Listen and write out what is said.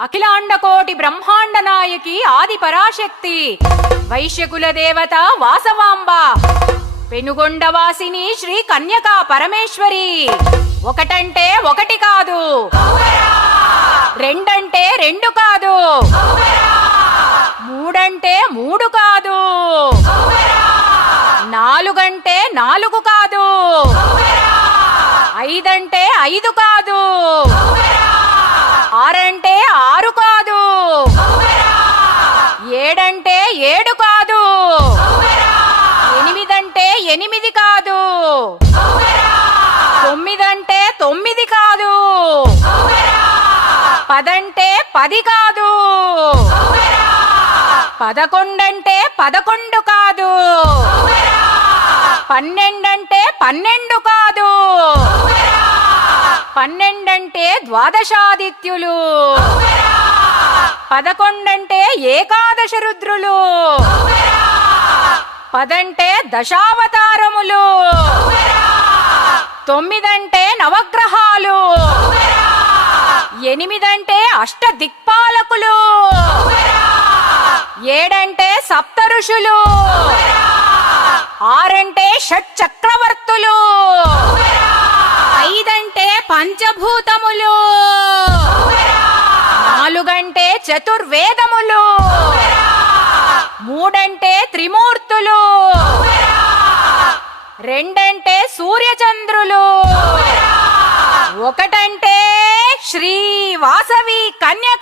అఖిలాండకోటి బ్రహ్మాండ నాయకి ఆది పరాశక్తి. వైశ్యకుల దేవత వాసవాంబ. పెనుగొండ వాసిని శ్రీ కన్యకా పరమేశ్వరి. ఒకటంటే ఒకటి కాదు. రెండంటే రెండు కాదు. మూడంటే మూడు కాదు. నాలుగంటే నాలుగు కాదు. ఐదంటే ఐదు కాదు. ఏడు కాదు. ఎనిమిదంటే ఎనిమిది కాదు. తొమ్మిదంటే తొమ్మిది కాదు. పదంటే పది కాదు. పదకొండంటే పదకొండు కాదు. పన్నెండంటే పన్నెండు కాదు. పన్నెండంటే ద్వాదశాదిత్యులు. పదకొండంటే ఏకాదశ రుద్రులు. పదంటే దశావతారములు. తొమ్మిదంటే నవగ్రహాలు. ఎనిమిదంటే అష్ట దిక్పాలకులు ఏడంటే సప్త ఋషులు ఆరంటే షట్ చక్రవర్తులు ఐదంటే పంచభూతములు. చతుర్వేదములు. మూడంటే త్రిమూర్తులు. రెండంటే సూర్యచంద్రులు. ఒకటంటే శ్రీ వాసవి కన్యక